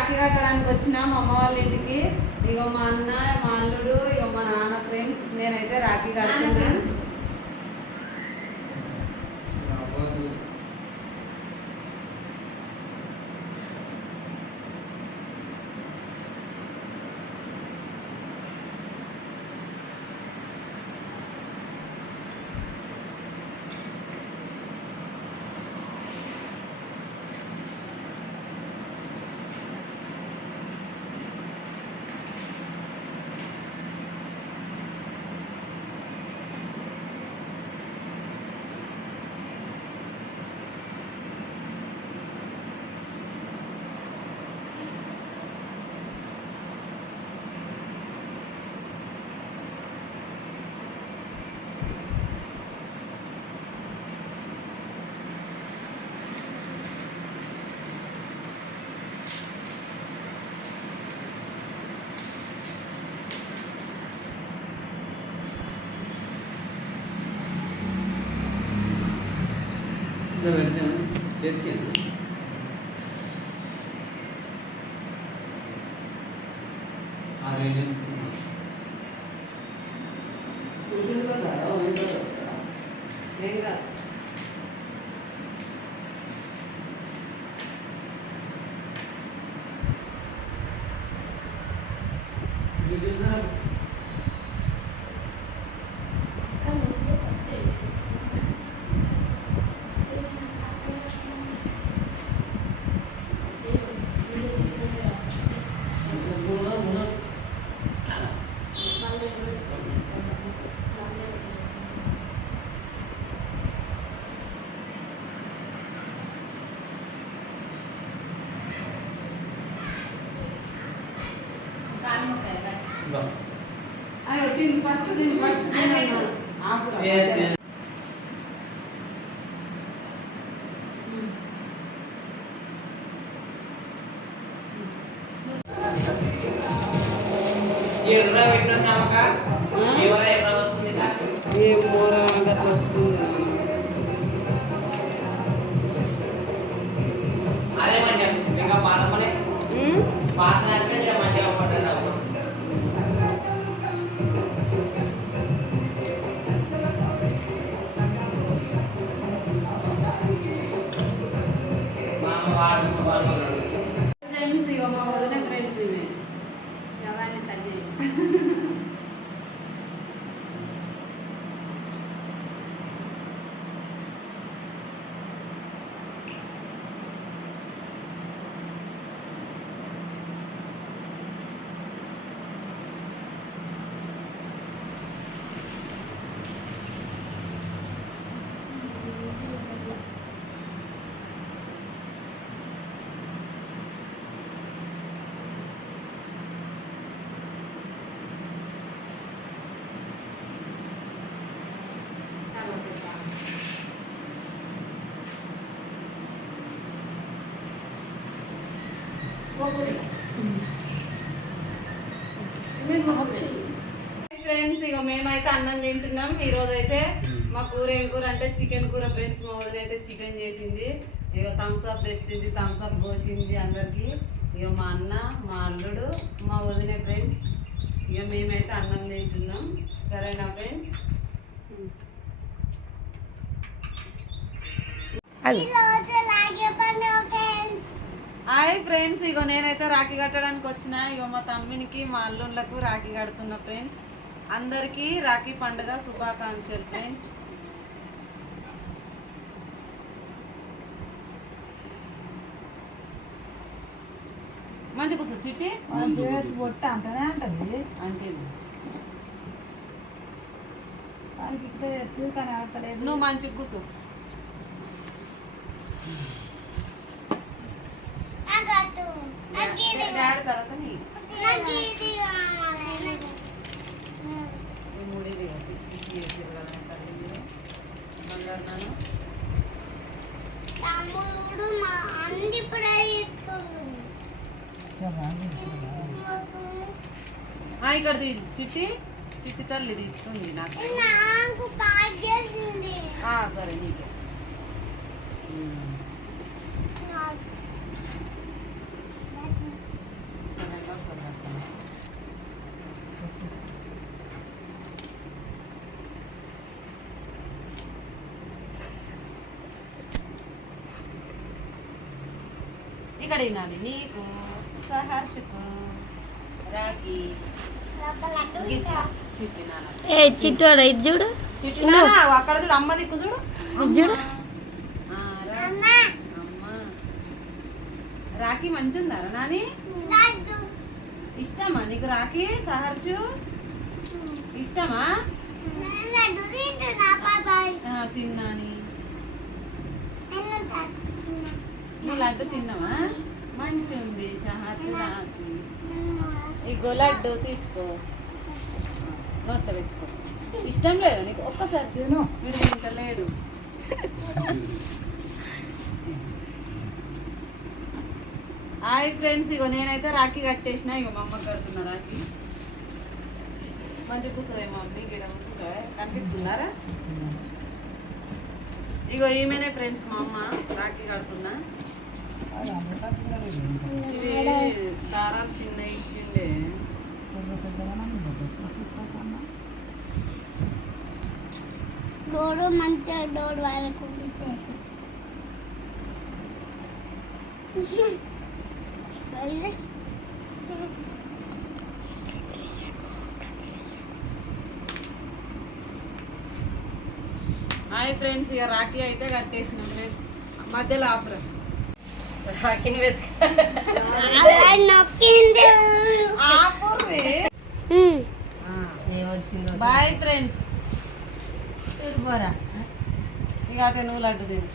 రాఖీ కట్టడానికి వచ్చిన మా అమ్మ వాళ్ళ ఇంటికి. ఇగో మా అన్న, మా అల్లుడు, ఇగో మా నాన్న ఫ్రెండ్స్. నేనైతే రాఖీ కడుతున్నాను. ఫ్రెండ్స్ ఇగో మా వదిన ఫ్రెండ్స్ ఇవి ఫ్రెండ్స్. ఇక మేమైతే అన్నం తింటున్నాం. ఈరోజు అయితే మా కూర ఏం కూర అంటే చికెన్ కూర ఫ్రెండ్స్. మా వదిన అయితే చికెన్ చేసింది. ఇక థమ్స్ అప్ తెచ్చింది, థమ్స్ అప్ పోసింది అందరికి. ఇక మా అన్న, మా అల్లుడు, మా వదిన ఫ్రెండ్స్. ఇక మేమైతే అన్నం తింటున్నాం. సరేనా ఫ్రెండ్స్? Hi friends. ఇగో నేనైతే రాఖీ కట్టడానికి వచ్చిన. ఇగో మా తమ్మినికి, మా అల్లుళ్ళకు రాఖీ కడుతున్నా ఫ్రెండ్స్. అందరికీ రాఖీ పండుగ శుభాకాంక్షలు ఫ్రెండ్స్. మంచి కూర్చో చిట్టి. పొట్ట అంటనే అంటది అంటే కనబడతలేదు. నువ్వు మంచిగా కూర్చో. డాడీ తర్వాత నీ ముడి చేసారు కదా తల్లి మీరు బంగారు నాన్న. ఇక్కడ చిట్టి చిట్టి తల్లి ఇస్తుంది నాకు. సరే నీకే. ఇక్కడ నాని నీకు సహర్షకు రాఖీ గిఫ్ట్ చిట్టి నాన్న ఏ చిట్టోడా ఇది చూడు చిట్టి నాన్న అక్కడ చూడు అమ్మ దిక్కు చూడు ఇది చూడు ఆ, అమ్మ రాఖీ మంచిగుందారా నాని ఇష్టమా నీకు రాఖీ సహర్షు ఇష్టమా తిన్నాని నువ్వు లడ్డు తిన్నావా మంచి ఉంది సహర్షు రాఖీ ఇగో లడ్డు తీసుకో నోట్లో పెట్టుకో ఇష్టం లేదు నీకు ఒక్కసారి తిను. వీడు ఇంకా లేడు హాయ్ ఫ్రెండ్స్ ఇగో నేనైతే రాఖీ కట్టేసిన ఇగో మా అమ్మకి కడుతున్నా రాఖీ మంచి కూర్చోదే మమ్మీ గిడ కూర్చుంటే కనిపిస్తున్నారా ఇగో ఈమెనే ఫ్రెండ్స్ మా అమ్మ రాఖీ కడుతున్నా అది అమ్మటానికి ఇవి దారాలు చిన్న ఇచ్చిండే డోరు మంచిగా డోర్ వరకు పెట్టేసి హాయ్ ఫ్రెండ్స్ ఇక రాఖీ అయితే కట్టేసినాం ఫ్రెండ్స్ మధ్యలో ఆపరా ఆపుర్రి బాయ్ ఫ్రెండ్స్ ఇక అటే నువ్వు లడ్డు తిను